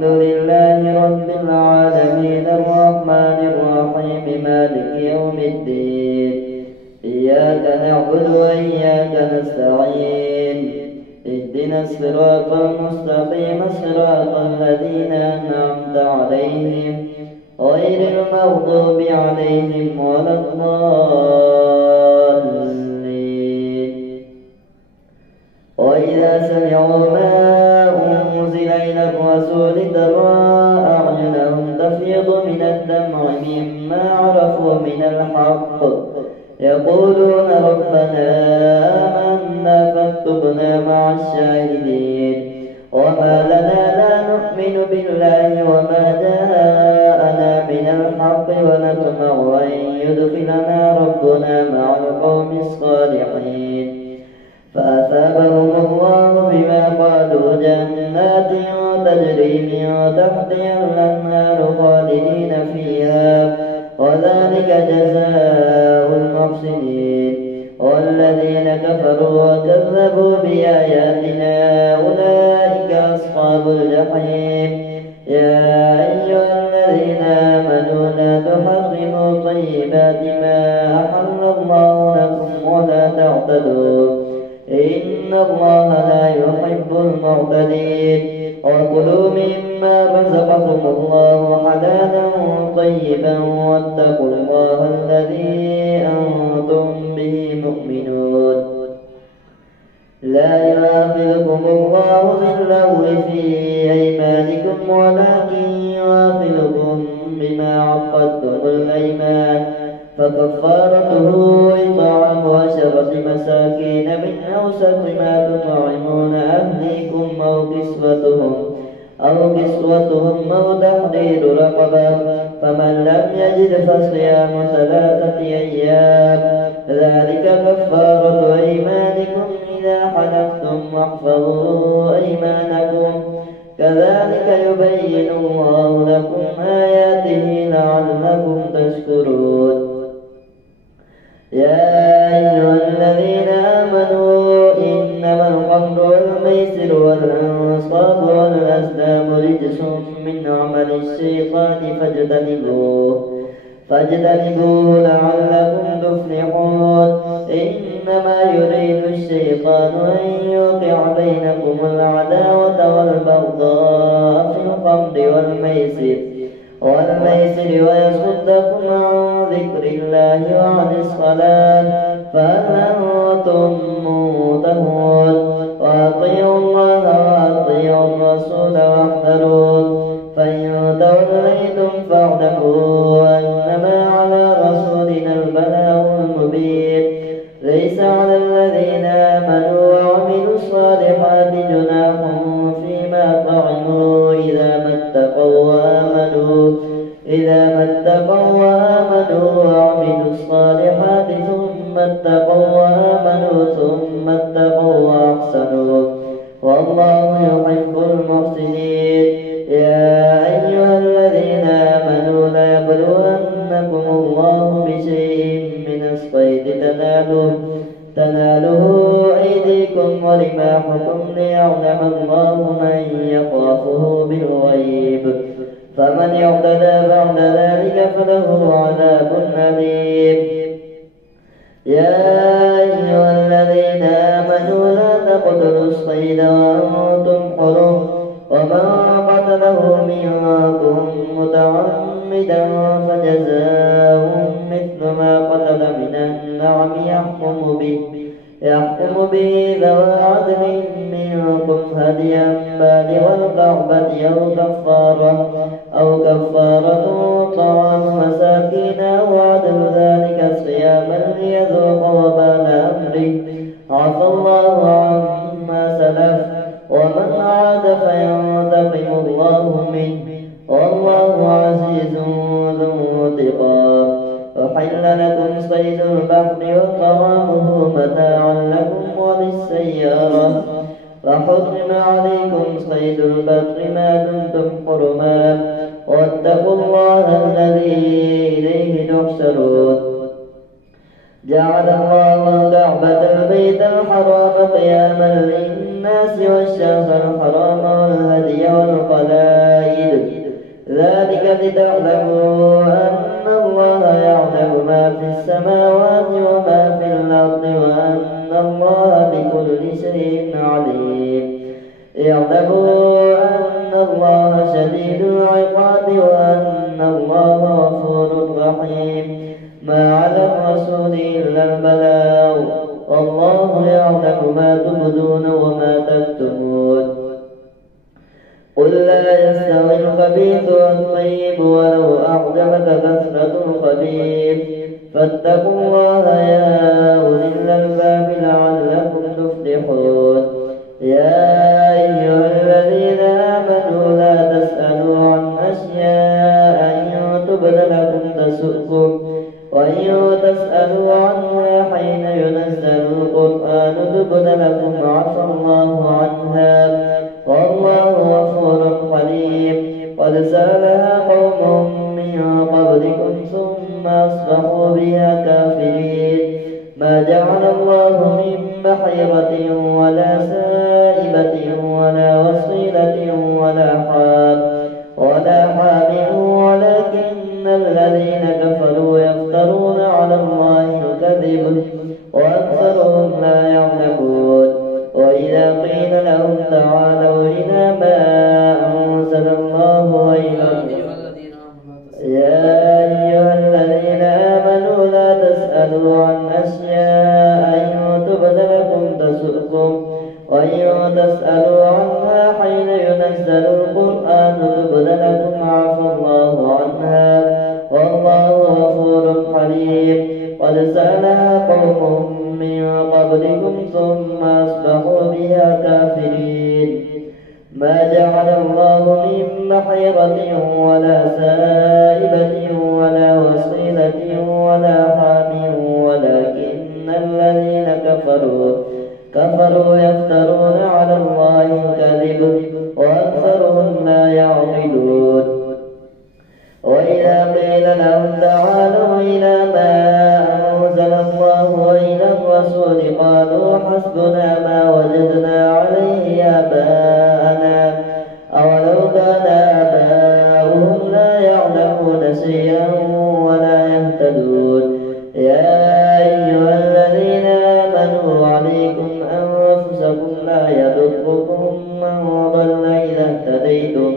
الحمد لله رب العالمين الرحمن الرحيم مالك يوم الدين إياك نعبد وإياك نستعين اهدنا الصراط المستقيم صراط الذين أنعمت عليهم غير المغضوب عليهم ولا الضالين. وإذا سمعوا ما أنزل إلى الرسول ترى أعينهم تفيض من الدمع مما عرفوا من الحق يقولون ربنا آمنا فاكتبنا مع الشاهدين. وما لنا لا نؤمن بالله وما جاءنا من الحق ونطمع أن يدخلنا ربنا مع القوم الصالحين. فأثابهم الله بما قالوا جنات تجري من تحتها الأنهار خالدين فيها وذلك جزاء المحسنين. والذين كفروا وكذبوا بآياتنا أولئك أصحاب الجحيم. يا أيها الذين آمنوا لا تحرموا طيبات ما أحل الله لكم ولا تعتدوا إن الله لا يحب المعتدين. وكلوا مما رزقكم الله حلالا طيبا واتقوا الله الذي أنتم به مؤمنون. لا يؤاخذكم الله باللغو في أيمانكم ولكن يؤاخذكم بما عقدتم الأيمان. فكفارته إطعام 10 مساكين من أوسط ما تطعمون أهليكم أو كسوتهم أو تحرير رقبة. فمن لم يجد فصيام 3 أيام ذلك كفارة أيمانكم إذا حلفتم واحفظوا أيمانكم كذلك يبين الله لكم آياته لعلكم تشكرون. يا أيها الذين آمنوا إنما الخمر والميسر والأنصاب والأزلام رجس من عمل الشيطان فاجتنبوه لعلكم تفلحون. إنما يريد الشيطان أن يوقع بينكم العداوة والبغضاء في الخمر والميسر ويصدكم عن ذكر الله وعن الصلاة فهل أنتم منتهون. وأطيعوا الله وأطيعوا الرسول واحذروا فإن توليتم فاعلموا أنما على رسولنا البلاغ المبين. ليس على الذين آمنوا وعملوا الصالحات جناح فيما طعموا إذا ما اتقوا وآمنوا وعملوا الصالحات ثم اتقوا وأحسنوا والله يحب المحسنين. يا أيها الذين آمنوا لا يبلونكم الله بشيء من الصيد تناله أيديكم ورماحكم ليعلم الله من يخافه بالغيب. فمن اعتدى بعد ذلك فله عذاب أليم. يا أيها الذين آمنوا لا تقتلوا الصيد وأنتم حرم. ومن قتله منكم متعمدا فجزاء مثل ما قتل من النعم يحكم به ذوى عدل منكم هديا بالغ الكعبة أو كفارة طعام مساكين أو عدل ذلك صياما ليذوق وبال أمره. عفى الله عما سلف ومن عاد فينتقم الله منه والله عزيز ذو انتقام. أحل لكم صيد البحر وطعامه متاعا لكم وللسيارة. فحرم عليكم صيد البر ما دمتم حرما واتقوا الله الذي إليه تحشرون. جعل الله الكعبة البيت الحرام قياما للناس والشهر الحرام والهدي والقلائد ولتعلموا أن الله يعلم ما في السماوات وما في الأرض وأن الله بكل شيء عليم. اعلموا أن الله شديد العقاب وأن الله غفور رحيم. ما على الرسول إلا البلاغ والله يعلم ما تبدون وما تكتمون. قل لا يستوي الخبيث والطيب ولو أعجبك كثرة الخبيث فاتقوا الله يا أولي الألباب لعلكم تفلحون. يا أيها الذين آمنوا لا تسألوا عن أشياء إن تبد لكم تسؤكم وإن تسألوا عنها حين ينزل القرآن تبد لكم عفى الله عنها والله غفور حليم. قد سألها قوم من قبلكم ثم أصبحوا بها كافرين. ما جعل الله من بحيرة ولا سائبة ولا وصيلة ولا حام ولكن الذين كفروا يفترون على الله الكذب وأكثرهم لا يعلمون. وإذا قيل لهم تعالوا إلى ما أنزل الله يا أيها الذين آمنوا لا تسألوا عن أشياء إن تبد لكم تسؤكم وإن تسألوا عنها حين ينزل القرآن تبد لكم عفى الله عنها والله غفور حليم. قد سألها قوم من قبلكم ثم أصبحوا بها كافرين. ما جعل الله من بحيرة ولا سائبة ولا وصيلة ولا حام ولكن الذين كفروا يفترون على الله الكذب وأكثرهم لا يعقلون. وإذا قيل لهم تعالوا إلى ما أنزل الله وإلى الرسول قالوا حسبنا ما وجدنا عليه آباءنا أولو كان آباؤهم لا يعلمون شيئا ولا يهتدون. يا أيها الذين آمنوا عليكم أنفسكم لا يضركم من ضل إذا اهتديتم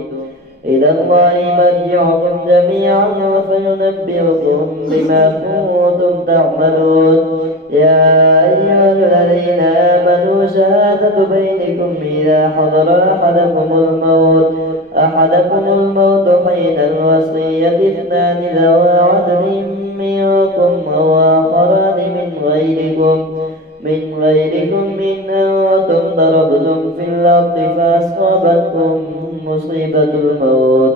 إلى الله مرجعكم جميعا فينبئكم بما كنتم تعملون. يا أيها الذين آمنوا شهادة بينكم إذا حضر أحدكم الموت حين الوصية اثنان ذوى عدل منكم أو آخران من غيركم إن أنتم ضربتم في الأرض فأصابتكم مصيبة الموت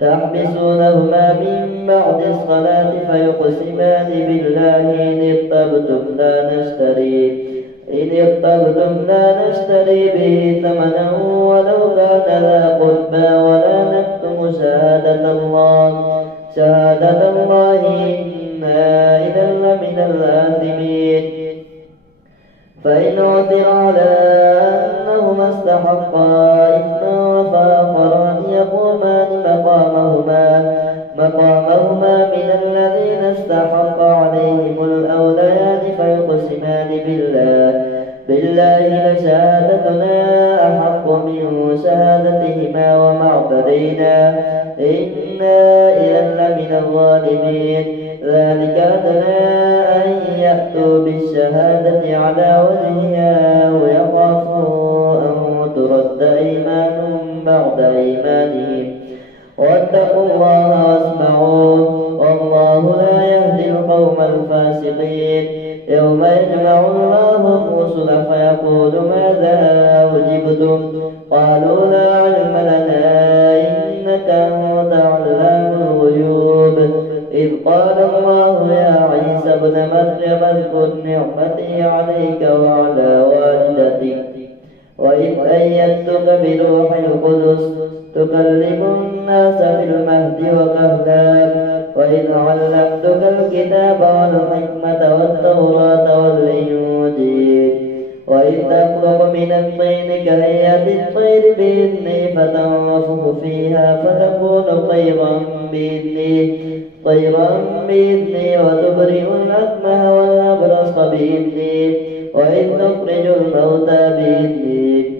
تحبسونهما من بعد الصلاة فيقسمان بالله إن ارتبتم لا نشتري به ثمنا ولو كان ذا قربى ولا نكتم شهادة الله إنا إذا لمن الآثمين. فإن عثر على أنهما استحقا إثما فآخران يقومان مقامهما من الذين استحق عليهم الأوليان فيقسمان بالله لشهادتنا أحق من شهادتهما وما اعتدينا إنا إذا لمن الظالمين. ذلك أدنى أن يأتوا بالشهادة على وجهها ويخافوا أن ترد أيمان بعد أيمانهم واتقوا الله واسمعوا والله لا يهدي القوم الفاسقين. يوم يجمع الله الرسل فيقول ماذا أجبتم قالوا لا علم لنا إنك أنت علام الغيوب. إذ قال الله يا عيسى ابن مريم اذكر نعمتي عليك وعلى والدتك وإذ أيدتك بروح القدس تكلم الناس في المهد وكهلا وإذ علمتك الكتاب والحكمة والتوراة والإنجيل وإذ وتخلق من الطين كهيئة الطير بإذني فتنفخ فيها فتكون طيرا بإذني وتبرئ الأكمه والأبرص بإذني وإذ تخرج الموتى بإذني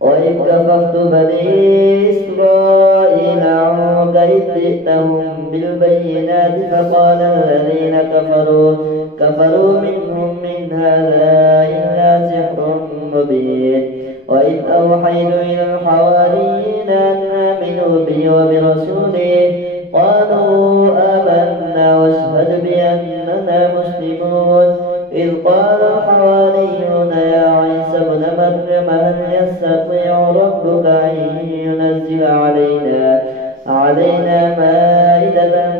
وإذ كففت بني إسرائيل عنك إذ جئتهم بالبينات فقال الذين كفروا منهم من هذا إلا سحر مبين وإذ أوحيت إلى الحواريين أن آمنوا بي وبرسولي قالوا آمنا واشهد بأننا مسلمون إذ قال الحواريون يا عيسى ابن مريم هل يستطيع ربك أن ينزل علينا مائدة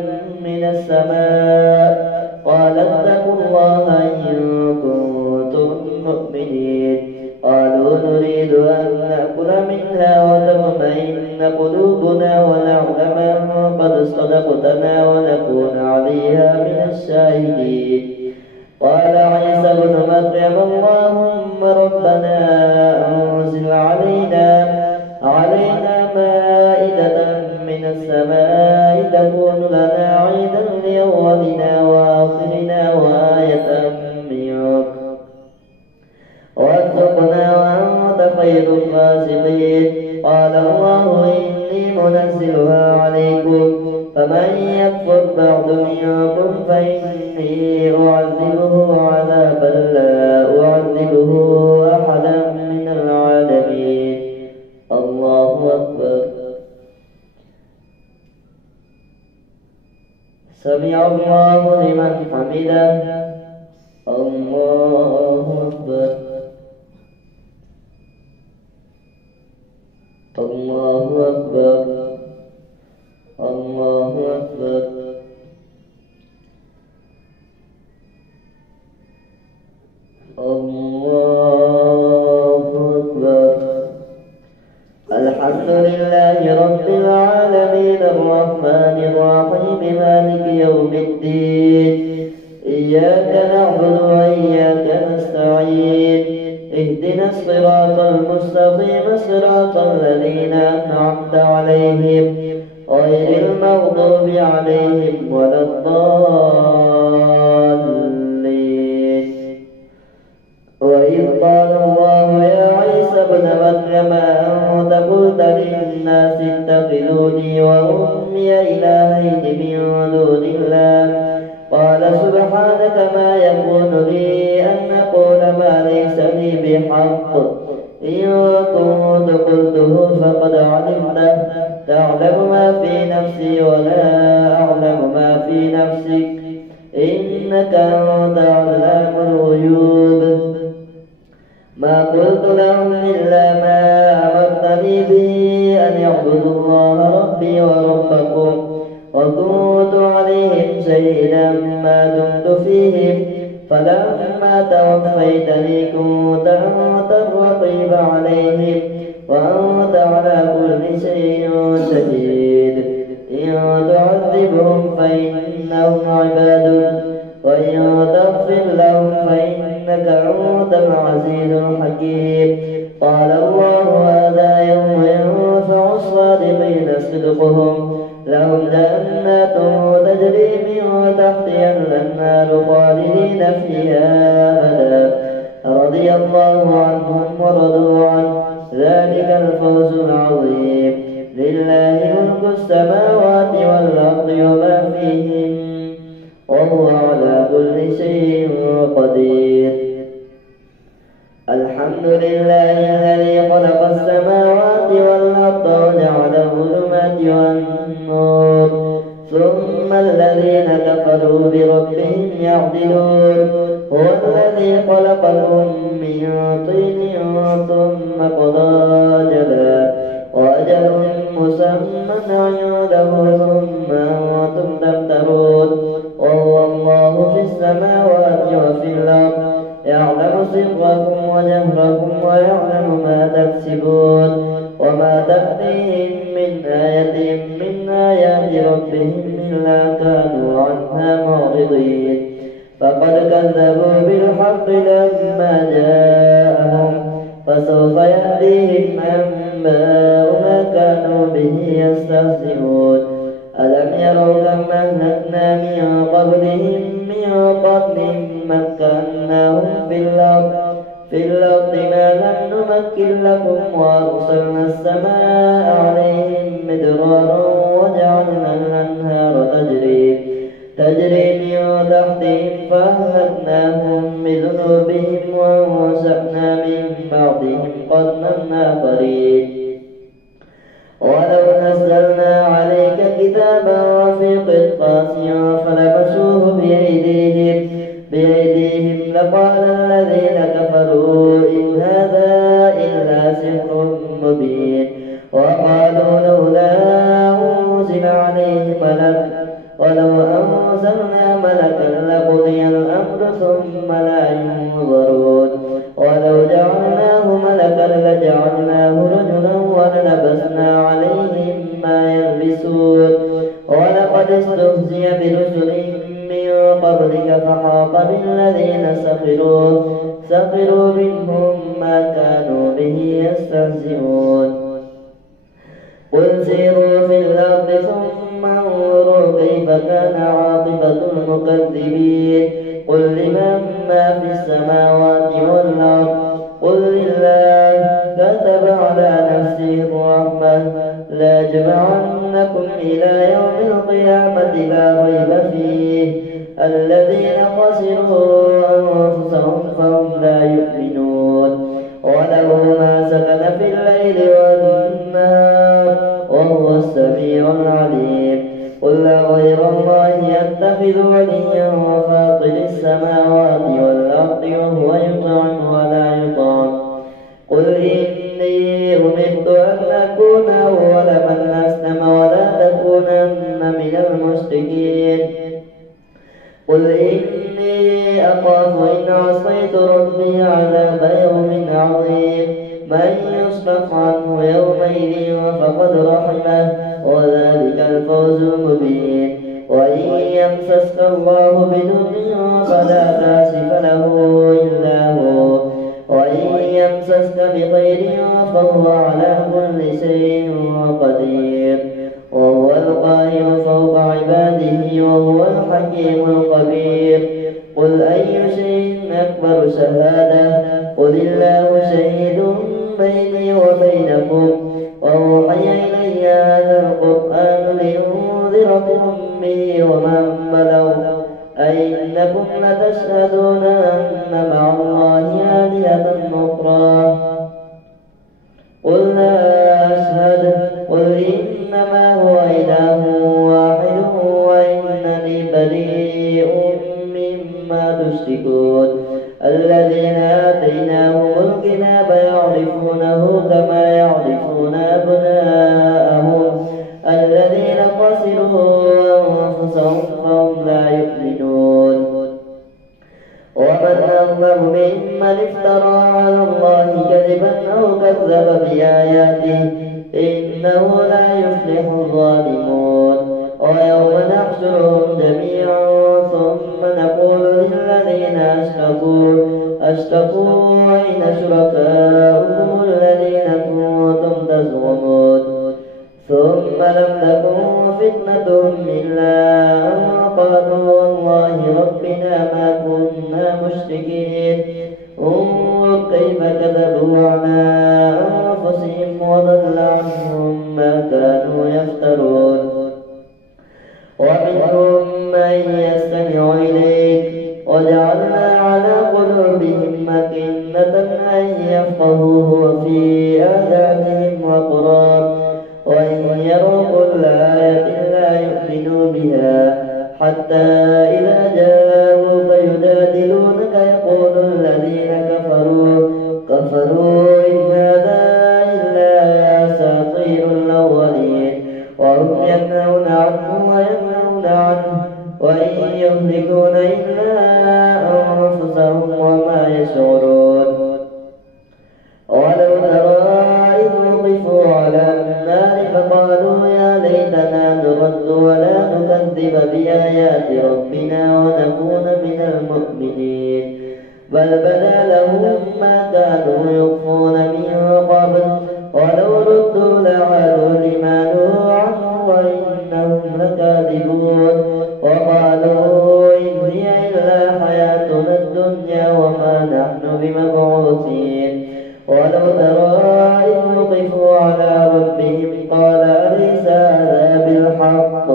من السماء قال اتقوا الله إن كنتم مؤمنين قالوا نريد أن نأكل منها وتطمئن قلوبنا ونعلم أن قد صدقتنا ونكون عليها من الشاهدين قال عيسى ابن مريم اللهم ربنا أنزل علينا مائدة من السماء تكون لنا عيدا لأولنا وآخرنا وآية منك وارزقنا وأنت خير الرازقين قال الله إني منزلها عليكم فمن يكفر بعد منكم فإني أعذبه عذابا لا أعذبه أحدا من العالمين الله أكبر سمع الله لمن حمده الله أكبر الله أكبر الله أكبر الله أكبر الحمد لله رب العالمين الرحمن الرحيم مالك يوم الدين إياك نعبد وإياك نستعين اهدنا الصراط المستقيم صراط الذين أنعمت عليهم غير المغضوب عليهم ولا الضالين وإذ قال الله يا عيسى ابن مريم أنت قلت للناس اتخذوني وأمي إلهين من دون الله قال سبحانك ما يكون لي أن أقول ما ليس لي بحق إن كنت قلته فقد علمته تعلم ما في نفسي ولا أعلم ما في نفسك إنك أنت علام الغيوب ما قلت لهم إلا ما أمرتني به أن يعبدوا الله ربي وربكم وكنت عليهم شهيدا ما دمت فيهم فلما توفيتني كنت أنت الرقيب عليهم وأنت على كل شيء شهيد إن تعذبهم فإنهم عبادك وإن تغفر لهم فإنك أنت العزيز الحكيم قال الله هذا يوم ينفع الصادقين صدقهم لهم جنات تجري من تحتها الأنهار خالدين فيها أبدا رضي الله عنهم ورضوا عنه ذلك الفوز العظيم لله ملك السماوات والأرض وما فيهن وهو على كل شيء قدير الحمد لله الذي خلق السماوات والأرض وجعل الظلمات والنور ثم الذين كفروا بربهم يعدلون هو الذي خلقكم من طين ثم قضى أجلا وأجل مسمى عنده ثم أنتم تمترون وهو الله في السماوات وفي الأرض يعلم سركم وجهركم ويعلم ما تكسبون وما تأتيهم من آية من آيات ربهم إلا كانوا عنها معرضين فقد كذبوا بالحق لما جاءوا فسوف يأتيهم أنباء ما كانوا به يستهزئون ألم يروا كم أهلكنا من قبلهم من قرن مكناهم في الأرض ما لم نمكن لكم وأرسلنا السماء عليهم مدرارا وجعلنا الأنهار تجري من تحتهم فأهلكناهم بذنوبهم وأنشأنا من بعدهم قرنا آخرين ولو نزلنا عليك كتابا في قرطاس فلمسوه بأيديهم لقال الذين كفروا إن هذا إلا سحر مبين وقالوا لولا أنزل عليه ملك ولو أنزلنا ملكا لقضي الأمر ثم لا ينظرون ولو جعلناه ملكا لجعلناه رجلا وللبسنا عليهم ما يلبسون ولقد استهزئ برسل من قبلك فحاق بالذين سخروا منهم ما كانوا به يستهزئون قل سيروا في الأرض ثم انظروا كيف كان عاقبة المكذبين قل لمن ما في السماوات والأرض قل لله كتب على نفسه الرحمة ليجمعنكم إلى يوم القيامة لا ريب فيه الذين خسروا أنفسهم فهم لا يؤمنون وله ما سكن في الليل والنهار وهو السميع العليم قل غير الله يتخذ وليا وفاطر السماوات والأرض وهو يطعم ولا يطعم قل إني أمرت أن أكون أول من أسلم ولا تكونن من المشركين قل إني أخاف إن عصيت ربي عذاب يوم عظيم من يصرف عنه يومئذ فقد رحمه وذلك الفوز المبين وإن يمسسك الله بضر فلا كاشف له إلا هو وإن يمسسك بخير فهو على كل شيء قدير وهو القاهر فوق عباده وهو الحكيم الخبير قل أي شيء أكبر شهادة قل الله شهيد بيني وبينكم وأوحي إلي هذا القرآن لأنذركم به ومن بلغ أئنكم لتشهدون أن مع الله آلهة أخرى قل لا أشهد قل إنما هو إله واحد وإنني بريء مما تشركون الذين آتيناهم الكتاب يعرفونه كما يعرفون أبناءهم الذين خسروا أنفسهم فهم لا يؤمنون ومن أظلم ممن افترى على الله كذبا أو كذب بآياته إنه لا يفلح الظالمون ويوم نحشرهم جميعا ثم نقول للذين أشركوا أين شركاؤكم الذين كنتم تزعمون ثم لم تكن فتنتهم إلا أن قالوا والله ربنا ما كنا مشركين انظر كيف كذبوا على أنفسهم وضل عنهم ما كانوا يفترون ومنهم من يستمع إليك وجعلنا على قلوبهم أكنة أن يفقهوه وفي آذانهم وقرا وإن يروا كل آية لا يؤمنوا بها حتى إذا جاءوك يجادلونك يقول الذين كفروا إن هذا إلا أساطير الأولين وهم ينهون عنه وينهون عنه وإن يهلكون إلا أنفسهم وما يشعرون ولو ترى إذ وقفوا على النار فقالوا يا ليتنا نرد ولا نكذب بآيات ربنا ونكون من المؤمنين بل بدا لهم ما كانوا يخفون من قبل ولو ردوا لعادوا لما نهوا عنه وإنهم لكاذبون وقالوا إن هي إلا حياتنا الدنيا وما نحن بمبعوثين ولو ترى إذ وقفوا على ربهم قال أليس هذا بالحق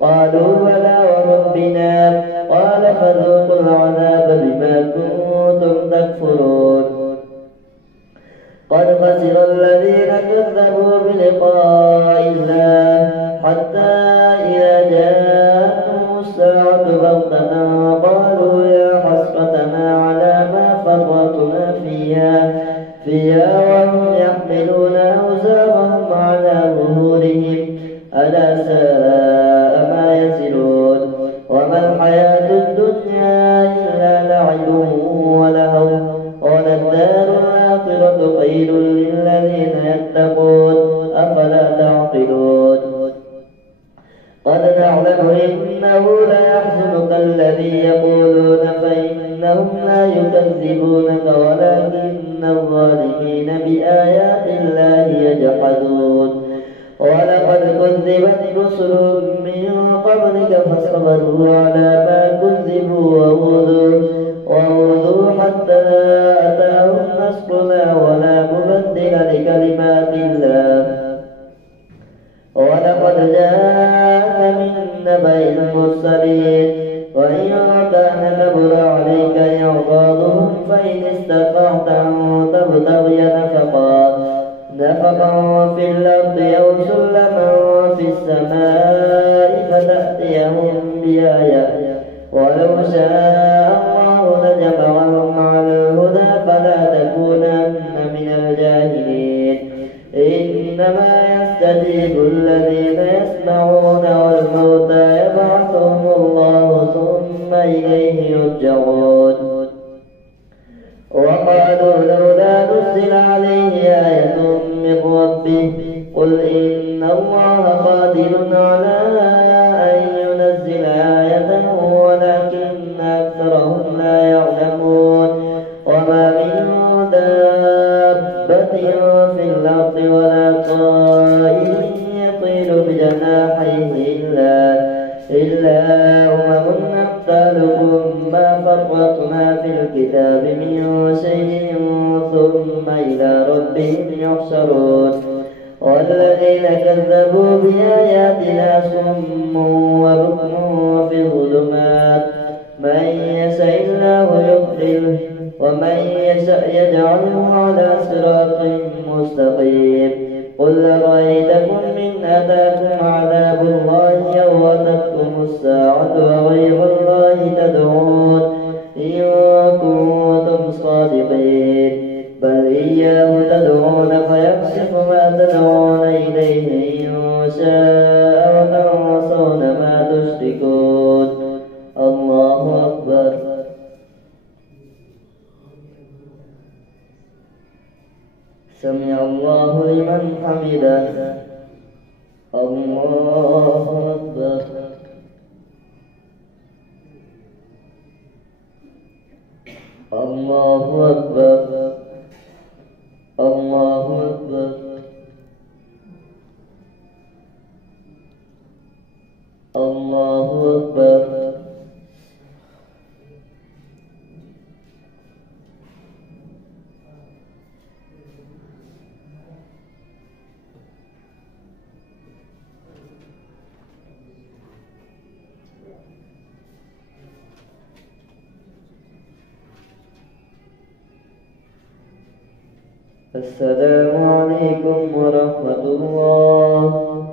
قالوا بلى وربنا قال فذوقوا العذاب بما كنتم تكفرون قد خسر الذين كذبوا بلقاء الله حتى إذا جاءتهم الساعة بغتة قالوا يا حسرتنا على ما فرطنا فيها وهم يحملون أوزارهم على ظهورهم ألا ساء ما يزرون وما الحياة الدنيا إلا لعب ولهو وللدار الآخرة خير للذين يتقون أفلا تعقلون قد نعلم إنه ليحزنك الذي يقولون فإنهم لا يكذبونك ولكن الظالمين بآيات الله يجحدون ولقد كذبت رسل من قبلك فصبروا على ما كذبوا وأوذوا حتى أتاهم نصرنا ولا مبدل لكلمات الله ولقد جاء من نبأ المرسلين وإن كان كبر عليك إعراضهم فإن استطعت أن تبتغي نفقا في الأرض أو سلما في السماء فتأتيهم بآية ولو شاء الله لجمعهم على الهدى فلا تكونن من الجاهلين إنما يستجيب الذين يسمعون والموتى يبعثهم الله ثم إليه يرجعون وقالوا لولا نزل عليه آية من ربه قل إن الله قادر على أن ينزل آية ولكن أكثرهم لا يعلمون وما من دابة في الأرض ولا طائر يطير بجناحيه إلا أمثالكم ما فرطنا في الكتاب من شيء ثم إلى ربهم يحشرون والذين كذبوا بآياتنا صم وبكم في الظلمات من يشاء الله يضلله ومن يشاء يجعله على صراط مستقيم قل أرأيتكم إن أتاكم عذاب الله أو أتتكم الساعة وغير الله تدعون إن كنتم صادقين بل إياه تدعون فيكشف ما تدعون إليه إن شاء وتنصون ما تشركون الله أكبر سمع الله لمن حمده الله أكبر الله أكبر الله أكبر الله أكبر السلام عليكم ورحمة الله.